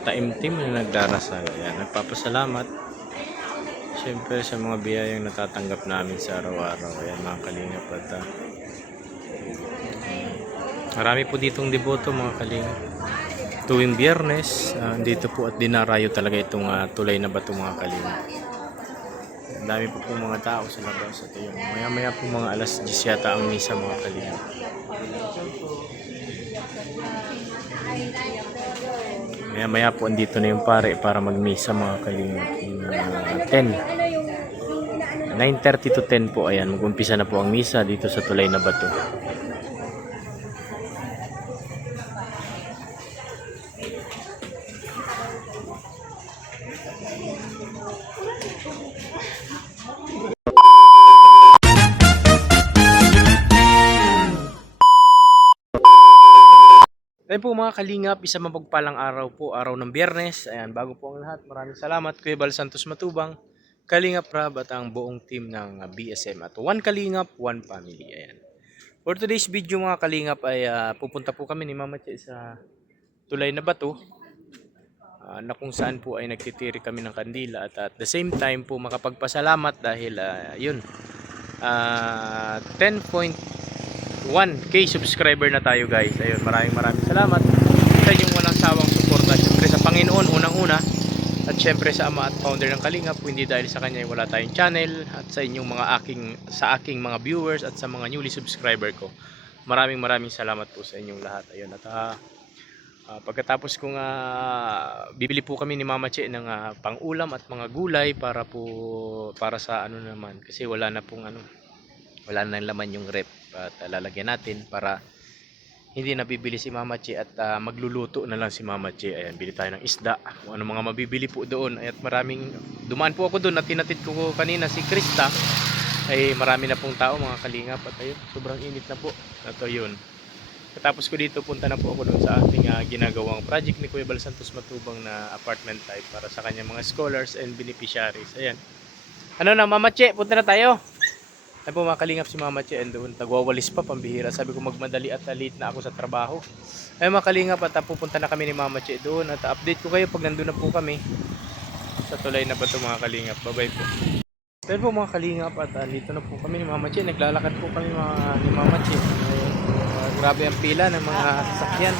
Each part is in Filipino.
Taimtim na nagdarasal. Ayan, nagpapasalamat. Siyempre sa mga biyayang natatanggap namin sa araw-araw. Ayan mga kalingap at marami po ditong deboto mga kalingap. Tuwing Biyernes, dito po at dinarayo talaga itong tulay na bato mga kalingap. Ang dami po pong mga tao sa labas at yung maya-maya po mga alas 10 yata ang misa mga kalingap. Maya-maya po andito na yung pare para magmisa mga kalingap. 9:30 to 10 po, ayan, mag-umpisa na po ang misa dito sa tulay na bato. Ayun po mga kalingap, isa mapagpalang araw po, araw ng Biyernes. Ayan, bago po ang lahat, maraming salamat Kuya Bal Santos Matubang, Kalingap Rab at ang buong team ng BSM at One Kalingap, One Family. Ayan. For today's video mga kalingap ay pupunta po kami ni Mama Che sa tulay na bato na kung saan po ay nagtitiri kami ng kandila at the same time po makapagpasalamat dahil 10.1k subscriber na tayo guys. Ayun, maraming salamat sa inyong walang sawang suporta. Siyempre sa Panginoon unang-una at siyempre sa Ama at Founder ng Kalingap. Hindi dahil sa kanya wala tayong channel at sa inyong sa aking mga viewers at sa mga newly subscriber ko. Maraming salamat po sa inyong lahat. Ayun, at pagkatapos kong bibili po kami ni Mama Che ng pang-ulam at mga gulay para sa ano naman kasi wala na laman yung rep at lalagyan natin para hindi na bibili si Mama Che at magluluto na lang si Mama Che. Ayan, bili tayo ng isda, kung ano mga mabibili po doon. At dumaan po ako doon at tinatid ko kanina si Krista. Ay marami na pong tao mga kalingap at ayun, sobrang init na po. At ayun, katapos ko dito, punta na po ako doon sa ating ginagawang project ni Kuya Bal Santos Matubang na apartment type para sa kanyang mga scholars and beneficiaries. Ayan, ano na Mama Che, punta na tayo. Ay po mga kalingap, si Mama Che doon nagwawalis pa, pambihira. Sabi ko magmadali at late na ako sa trabaho. Ay mga kalingap, at pupunta na kami ni Mama Che doon at update ko kayo pag nandun na po kami sa tulay na bato mga kalingap. Bye bye po. Ayun po mga kalingap, at dito na po kami ni Mama Che. Naglalakad po kami ni Mama Che. Grabe ang pila ng mga sasakyan.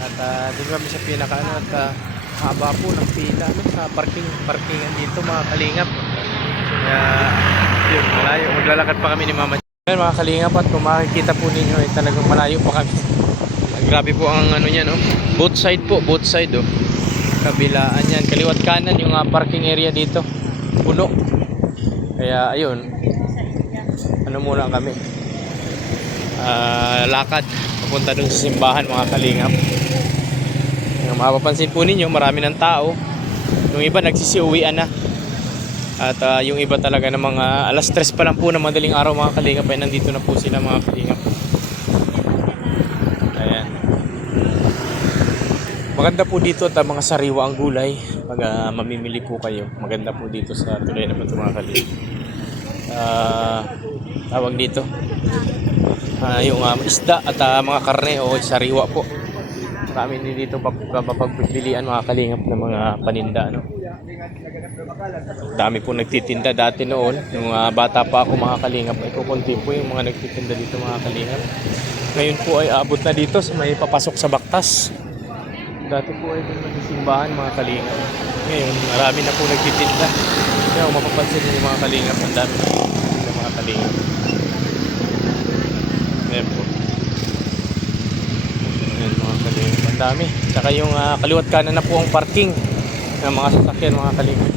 At dito kami sa pinakaano at haba po ng pila sa parkingan dito mga kalingap. Kaya yun, malayo. Maglalakad pa kami ni Mama Che. Ayun mga kalingap, at kung makikita po ninyo ay talagang malayo pa kami. Grabe po ang ano niya, no? Both side oh. Kabilaan yan, kaliwat kanan yung parking area dito. Puno. Kaya ayun, ano muna kami, lakad papunta dun sa simbahan mga kalingap. Yung mapapansin po ninyo, marami ng tao. Yung iba nagsisiuwian na. At yung iba talaga ng mga alas 3 pa lang po na madaling araw mga kalingap ay nandito na po sila mga kalingap. Ayan. Maganda po dito at mga sariwa ang gulay pag mamimili po kayo. Maganda po dito sa tulay na bato mga kalingap. Tawag dito yung isda at mga karne o sariwa po. Marami din dito mapagpipilian mga kalingap ng mga paninda, no? Dami po nagtitinda dati noon nung bata pa ako mga kalingap. Ay kukunti po yung mga nagtitinda dito mga kalingap. Ngayon po ay abot na dito sa may papasok sa Baktas. Dati po ay simbahan mga kalingap. Ngayon marami na po nagtitinda. Kaya mapapansin yung mga kalingap, ang dami ng mga kalingap. Ayan po. Ayan mga kalingap, ang dami. Tsaka yung kaliwat kanan na po ang parking ng mga sasakyan mga kalingap.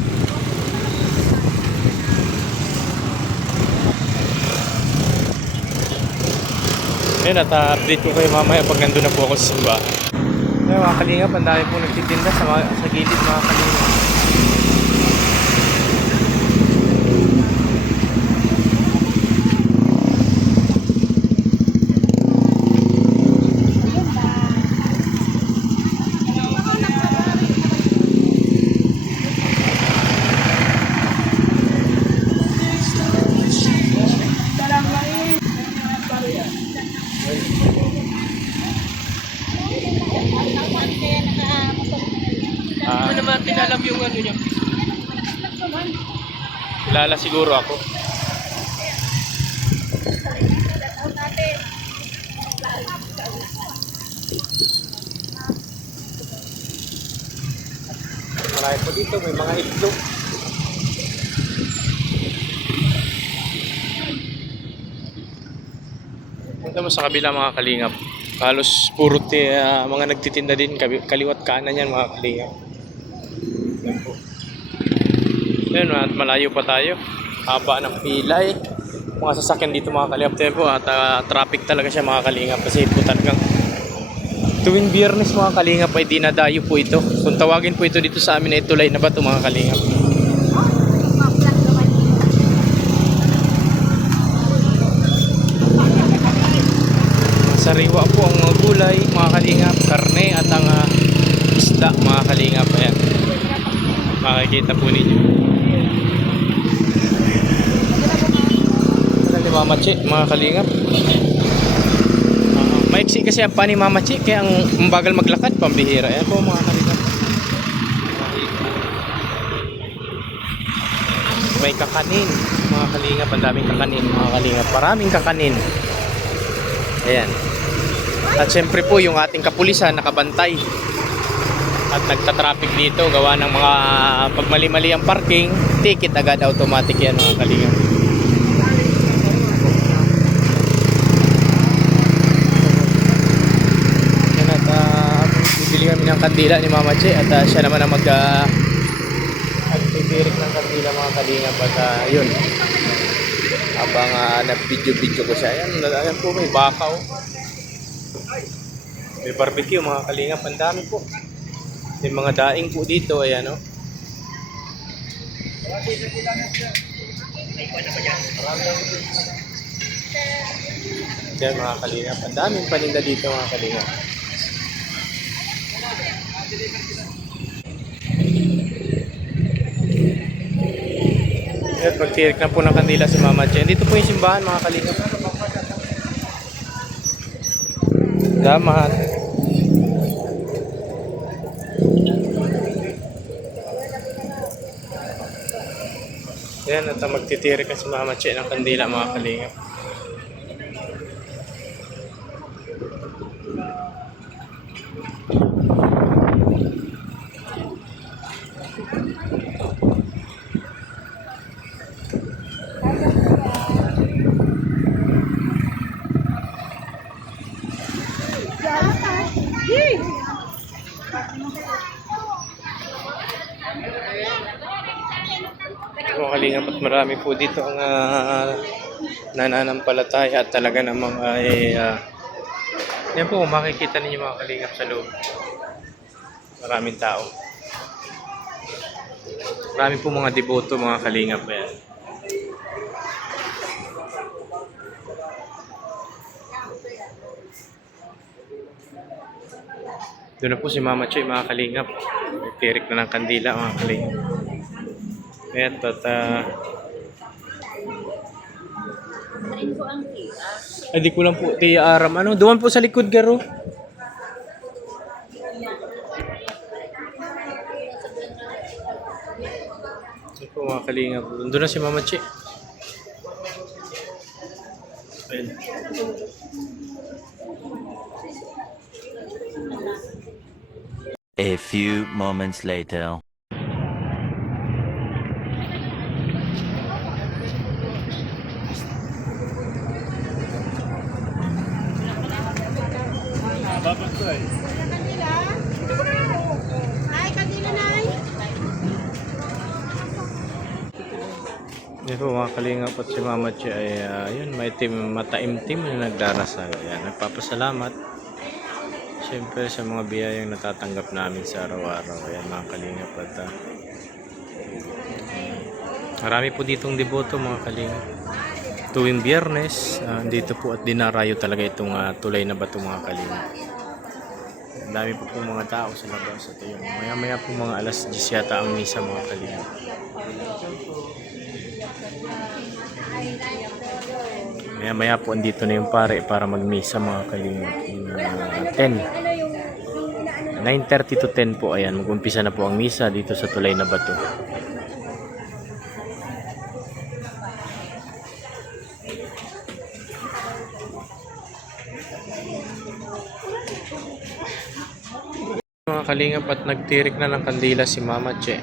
Ayan, at update ko kayo mamaya pag nandun na po ako sa simbahan. Ayan mga kalingap, ang dami po nagtitinda sa gilid mga kalingap. naman tinalam yung ano niya. Kilala siguro ako. Marami po dito, may mga itlog. Punta mo sa kabila mga kalingap. Halos puro mga nagtitinda din kaliwat kanan yan mga kalingap. Yan po. Yan, at malayo pa tayo. Haba ng pila eh. Mga sasakyan dito mga kalingap po at traffic talaga siya mga kalingap kasi po talagang tuwing Biyernes mga kalingap ay dinadayo po ito. Kung tawagin po ito dito sa amin ay tulay na bato mga kalingap. Sariwa po ang mga gulay, mga kalingap, karne at ang isda, mga kalingap. Ayan. Makikita po ninyo. Ano ni Mama Chi, mga kalingap. Maiksi kasi ang pa ni Mama Chi, kaya ang bagal maglakad, pambihira. Ayan po mga kalingap. May kakanin, mga kalingap. Ang daming kakanin, mga kalingap. Maraming kakanin. Ayan. At syempre po yung ating kapulisan nakabantay at nagtatraffic dito gawa ng mga pagmali-mali ang parking, ticket agad automatic yan mga kalingap. Yan at bibili kami ng kandila ni Mama Che at siya naman ang magpipirik ng kandila mga kalingap at yun habang nag-video ko siya. Ayan po may bakaw. May barbecue mga kalingap, ang dami po. May mga daing po dito, ayan o. Ayan mga kalingap, ang daming paninda dito mga kalingap. Ayan, magtirik na po ng kandila si Mama Che. Dito po yung simbahan mga kalingap. Salamat. Yan, at magtitirik na si Mama Che ng kandila mga kalingap. Mga kalingap at marami po dito ang nananampalataya at talaga namang ay yan po makikita ninyo mga kalingap sa loob. Maraming tao. Marami po mga deboto mga kalingap. Ayan. Doon na po si Mama Che mga kalingap. Tirik na ng kandila mga kalingap. Ayan, ay di ko lang po Tia Aram. Ano, doon po sa likod garo. Ito po mga kalingap. Doon na si Mama Che. Ayan. A few moments later. Ay, kanila na. Yan po mga kalingap at si Mama Che ay yun, may mataimtim na nagdarasal. Ayan, nagpapasalamat siyempre sa mga biyayang natatanggap namin sa araw-araw. Ayan mga kalingap at marami po ditong deboto mga kalingap. Tuwing Biyernes, dito po at dinarayo talaga itong tulay na bato mga kalingap. Ang dami po po mga tao sa labas at yun. Maya-maya po mga alas 10 yata ang misa mga kalingap. Maya-maya po andito na yung pare para magmisa mga kalingap. 10. 9:30 to 10 po. Ayan, mag-umpisa na po ang misa dito sa Tulay na Bato. Mga kalingap, at nagtirik na ng kandila si Mama Che.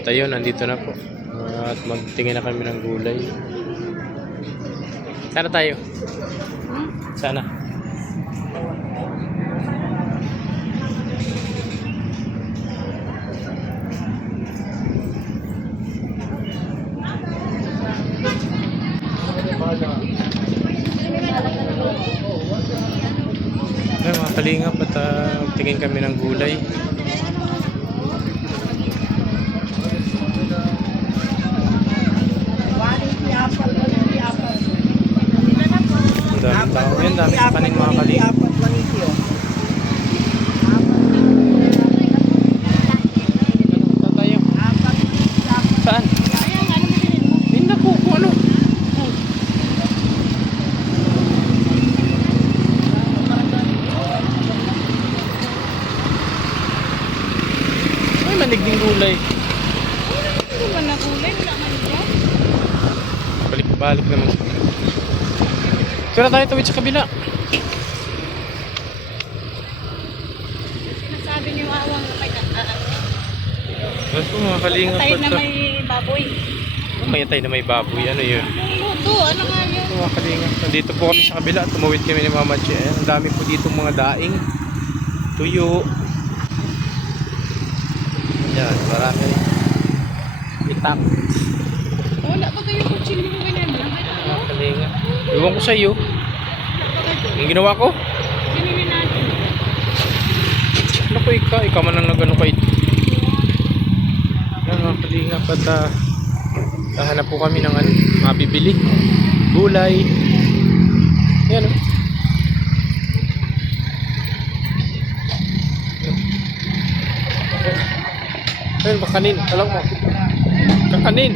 At ayun, nandito na po. At magtingin na kami ng gulay. Sana tayo. Sana. Ay, mga kalingap, at tingin kami ng gulay. Ang dami tao. Yan, dami sa kanin mga kalingap. Punta tayo. Saan? Hindi ko kung ano. Ay, manigding gulay. Hindi man na gulay, wala man dyan. Balik-balik naman. Tira tayo tawid sa kabila. Sinasabi niyo awang kay Ano po mga kalingap? tayo na may baboy. May atay na may baboy. Ano yun? Luto, ano nga yun? Mga kalingap. Nandito po kami sa kabila. Tumawid kami ni Mama Che. Ang dami po dito mga daing. Tuyo. Yan, marami. Itak. Wala ba kayo kutsilyo mo ganyan lang? Mga kalingap. Iwan ko sa iyo. Yung ginawa ko? Ganinin natin. Ano ko ikaw man ang nagano kay. Yan mga kalingap, at hahanap po kami ng mabibili. Gulay. Yan o. Ayun, kakanin. Alam mo. Kakanin.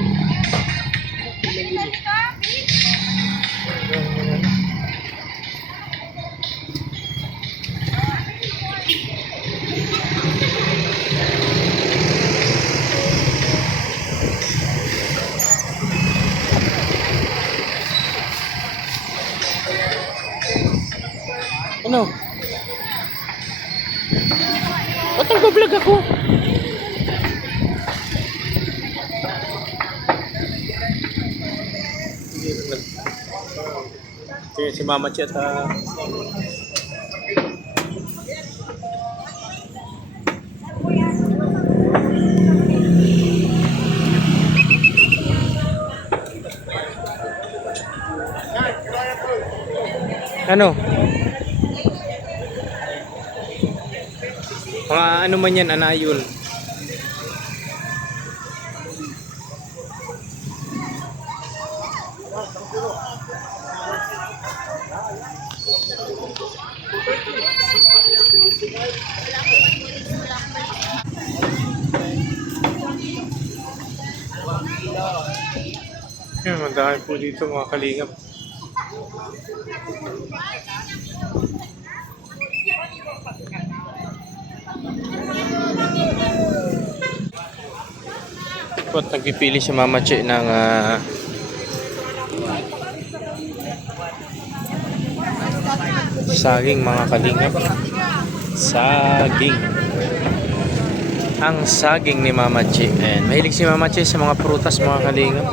Ano? Ba't nag-vlog ako? Si Mama Che at ano? Mga ano man yan, anayon. Yan, madami po dito mga kalingap. At nagpipili si Mama Che ng saging mga kalingap. Saging. Ang saging ni Mama Che. Ayan, mahilig si Mama Che sa mga prutas mga kalingap.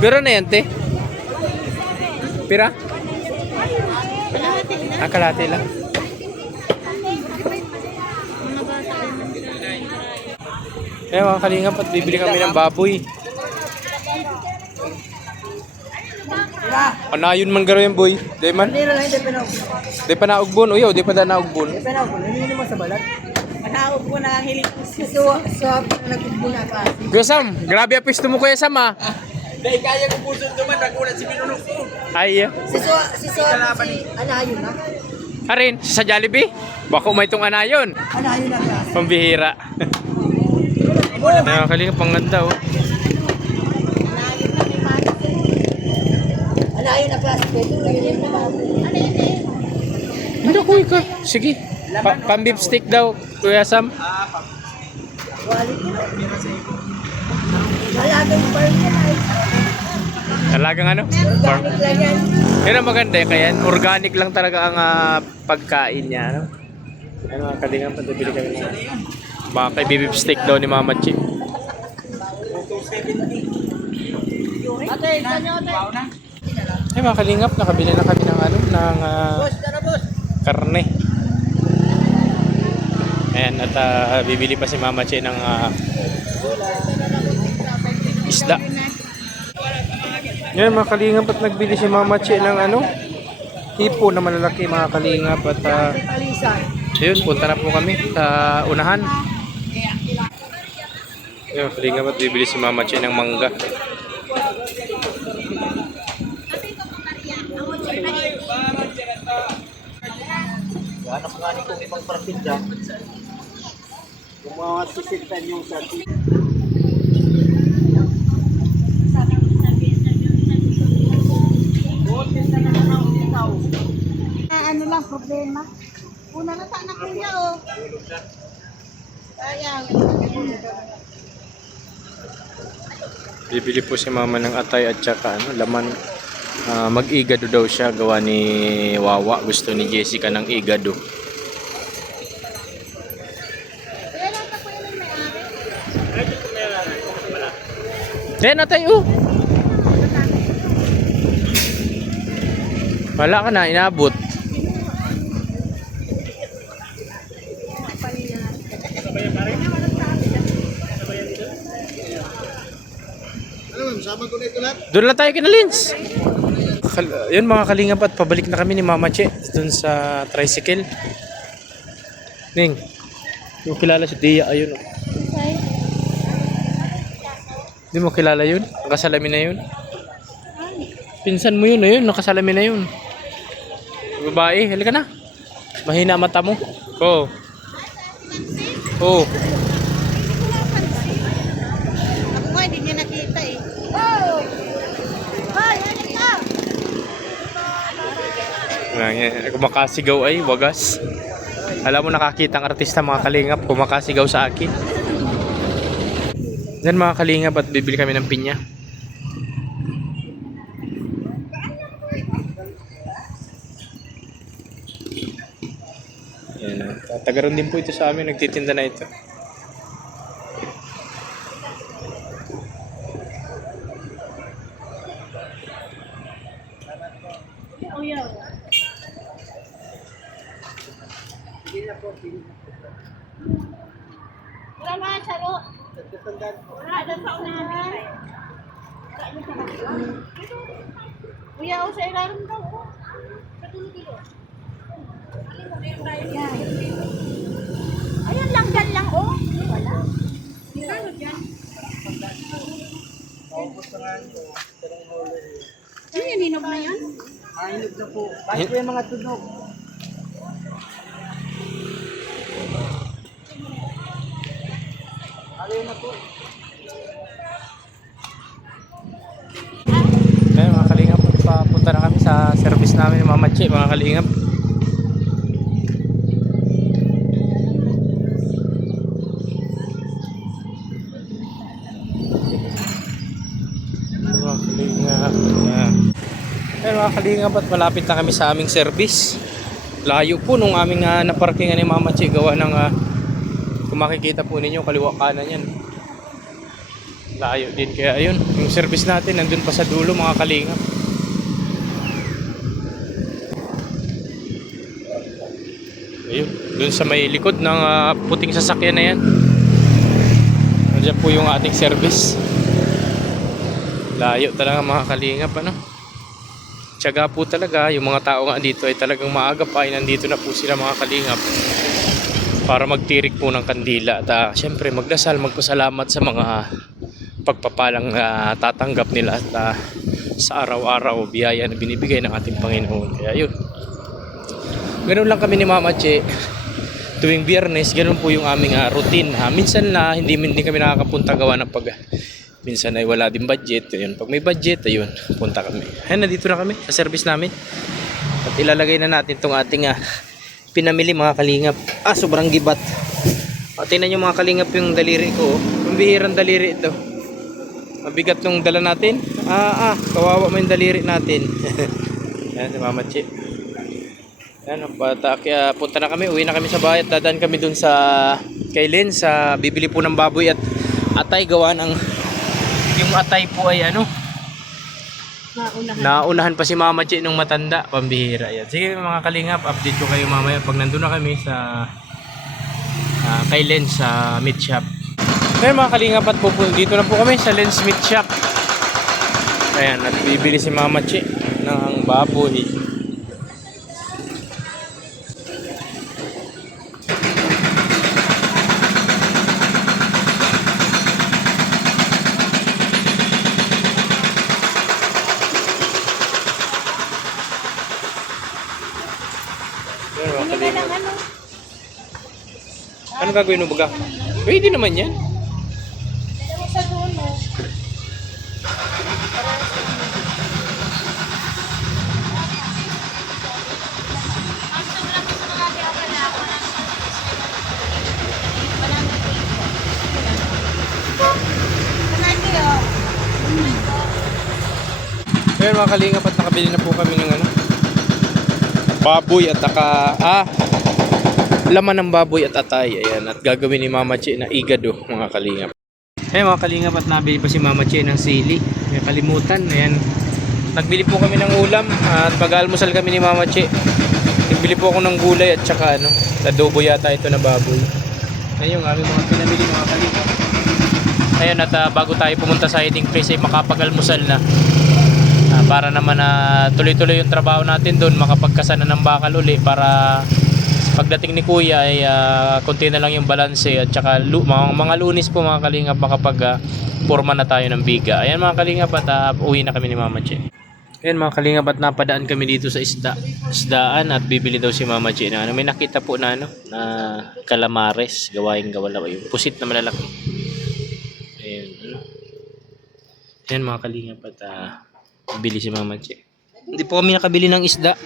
Pero na yan, te? Pira? Kalahati lang. Eh mga kalingap, at bibili kami ng baboy. Anayon man garo yung boy. Di man? Di pa naugbon. Uyaw, di pa na naugbon. Di pa na ako, hindi naman sa balat. Panaog ko na hiling ko siya. So, nag-ubbo na pa. Kuya Sam, grabe ang pwesto mo Kuya Sam ah. Dahil kaya ko puso naman, nagulat si Pinunok ko. Ay, Si Anayon na. Arin, sa Jollibee? Bako may itong anayon. Anayon na klase. Pambihira. Nakakalinga pang ganda oh. Ala, Anayon na klase. Tuloy yun naman. Hindi ko ikaw. Sige. Pang-beef steak daw, Kuya Sam. Quality. Malagang farm yan ay. Talagang ano? Farm. Organic lang yan. Yan ang maganda kaya yan. Organic lang talaga ang pagkain niya. Ano? Ano mga kalingan, patubili kami na. Baka kay beef steak daw ni Mama Chi. Ate, saan ate? Ay mga kalingap, nakabili na kami ng ano, ng karne. Ayan, at bibili pa si Mama Che ng isda. Yan mga kalingap, at nagbili si Mama Che ng ano, hipo na malalaki mga kalingap. At Palisan. ayun, punta na po kami sa unahan. Yan mga kalingap, at bibili si Mama Che ng mangga. Anak nga ni kong ibang prasinda. Kung mga sisintan yung sa Ano lang problema? Una na sa anak niya oh. Sayang. Bibili po si Mama ng atay at saka ano, laman. Mag-igado daw siya, gawa ni Wawa. Gusto ni Jessica ng igado. Yan atay oh. Wala ka na, inabot. Doon lang tayo kina Lins. Yun mga kalingap, at pabalik na kami ni Mama Che doon sa tricycle. Ning, yung kilala si Dia, ayun oh. Hindi mo kilala yun? Ang kasalamin na yun? Pinsan mo yun, ayun, nakasalamin na yun. Babae, halika na. Mahina mata mo. Oo. Oo. Ako nga hindi niya nakita eh. Oh! Hoy, ano ka? Kumakasigaw ay wagas. Alam mo, nakakita ang artista mga kalingap, kumakasigaw sa akin. Yan mga kalingap, at bibili kami ng pinya. Yan, tagaroon din po ito sa amin, nagtitinda na ito. Wala mga saro. Wala doon sa unahan. Kuya, o sa ilalim daw. Sa tulo-tulo. Ayan lang, dyan lang, oh. Wala. Ano dyan? Ano yan, hinog na yan? Mahinog na po. Bakit po yung mga tunog? Alay na po. Ayun mga kalingap, papunta na kami sa service namin ni Mama Che mga kalingap. Mga kalingap. Ayun mga kalingap, at malapit na kami sa aming service. Layo po nung aming naparkingan ni Mama Che, gawa ng kung makikita po ninyo kaliwa kanan yan. Layo din, kaya ayun, yung service natin nandun pa sa dulo mga kalingap. Ayun, dun sa may likod ng puting sasakyan na yan. Nandiyan po yung ating service. Layo talaga mga kalingap, ano. Tiyaga po talaga, yung mga tao nga dito ay talagang maaga pa ay nandito na po sila mga kalingap para magtirik po ng kandila. At syempre magdasal, magpasalamat sa mga pagpapalang tatanggap nila at sa araw-araw biyaya na binibigay ng ating Panginoon. Kaya yun, ganun lang kami ni Mama Che tuwing Biyernes. Ganun po yung aming routine. Minsan na hindi kami nakakapunta gawa ng pag Minsan ay wala din budget. Ayun, pag may budget, ayun, punta kami. Ayun, nandito na kami sa service namin. At ilalagay na natin tong ating pinamili mga kalingap. Sobrang gibat. Tingnan nyo mga kalingap yung daliri ko. Pambihirang daliri ito. Mabigat nung dala natin. Kawawa mo yung daliri natin. Yan si Mama Chi. Yan, punta na kami. Uwi na kami sa bahay at dadaan kami dun sa kay Len sa bibili po ng baboy at atay gawa ng yung atay po ay naunahan pa si Mama Chi nung matanda. Pambihira yan. Sige mga kalingap, update ko kayo mamaya pag nandun na kami sa kay Len sa meat shop. Ngayon mga kalingap at dito na po kami sa Len's meat shop. Ayan, at bibili si Mama Chi ng baboy. Ayan mga kalingap. Ano gagawin mo baga? Pwede naman yan. Pero mga kalingap at nakabili na po kami ng baboy at laman ng baboy at atay. Ayan, at gagawin ni Mama Chi na igado mga kalingap. Ayan mga kalingap at nabili pa si Mama Chi ng sili. May kalimutan. Ayan, nagbili po kami ng ulam at mag-almusal kami ni Mama Chi. Nagbili po ako ng gulay at saka adobo yata ito na baboy. Ayan yung aming mga pinamili mga kalingap. Ayan, at bago tayo pumunta sa eating place ay makapag-almusal na. Para naman tuloy-tuloy yung trabaho natin doon, makapagkasana ng bakal uli para pagdating ni Kuya ay konti na lang yung balanse at saka mga Lunes po mga kalingap makapag forma na tayo ng biga. Ayan mga kalingap at uwi na kami ni Mama Chi. Ayan mga kalingap at napadaan kami dito sa isdaan at bibili daw si Mama Chi na may nakita po na na calamares, gawaing gawala yung pusit na malalaki. Ayan, ayan mga kalingap at bili si Mama Chi. Hindi po kami nakabili ng isda.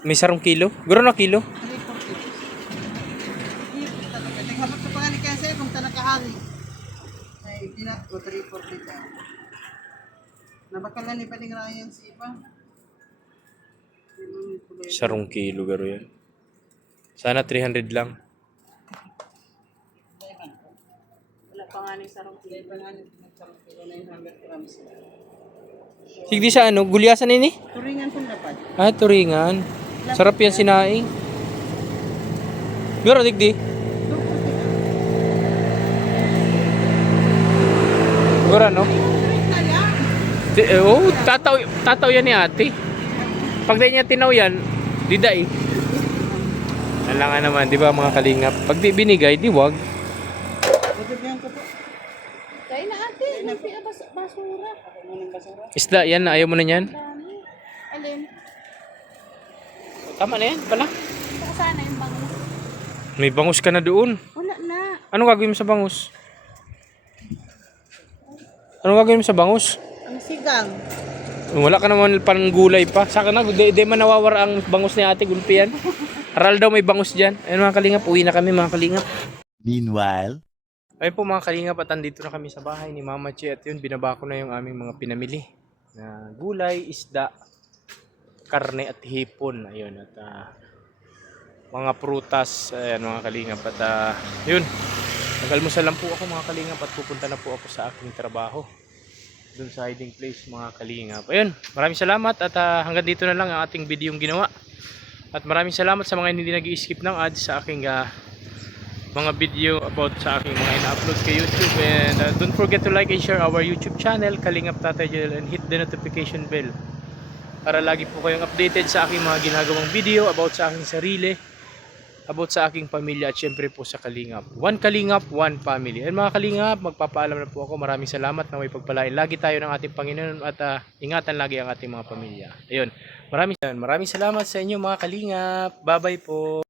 May 1 kilo? Guro na kilo? Habang sa pangalit kaya sa'yo kung tanakahari. Ay, tinat ko 340 ka. Nabakalan ni paling Ryan si Ipa. 1 kilo garo yan. Sana 300 lang. Wala pa nga ng sarong kilo. Wala pa nga ng sarong kilo, 900 grams. Sigdi sa gulyasan ini? Turingan kong dapat. Turingan. Sarap yan sinaing. Garo digdi. Gura no? Tataw yan ni ate. Pag di niya tinaw yan, di dai. Alangan naman, di ba mga kalingap? Pag di binigay, di wag. Bigyan ko po. Kaya na ate, may basura. Isda yan, ayaw mo na yan? Alin? Tama na yan pala. Saka sana yung bangus. May bangus ka na doon. Wala na. Ano gagawin mo sa bangus? Ano gagawin mo sa bangus? Ang sigang. Wala ka naman parang gulay pa. Saka na, di man nawawara ang bangus ni ate, gulpi yan. Aral daw may bangus dyan. Ayun mga kalingap, uwi na kami mga kalingap. Meanwhile, Ayun po mga kalingap at andito na kami sa bahay ni Mama Chi at yun, binaba ko na yung aming mga pinamili. Na gulay, isda, karne at hipon. Ayun, at mga prutas. Ayan mga kalingap at yun. Nag-almusal lang po ako mga kalingap at pupunta na po ako sa aking trabaho. Doon sa hiding place mga kalingap. Ayun, maraming salamat at hanggang dito na lang ang ating video yung ginawa. At maraming salamat sa mga hindi nag-i-skip ng ads sa aking mga video about sa aking mga ina-upload kay YouTube. And don't forget to like and share our YouTube channel, Kalingap Tatay Joel, and hit the notification bell para lagi po kayong updated sa aking mga ginagawang video about sa aking sarili, about sa aking pamilya at syempre po sa Kalingap. One Kalingap, one family. And mga Kalingap, magpapaalam na po ako. Maraming salamat na may pagpalain lagi tayo ng ating Panginoon at ingatan lagi ang ating mga pamilya. Ayun, maraming salamat sa inyo mga Kalingap. Bye bye po.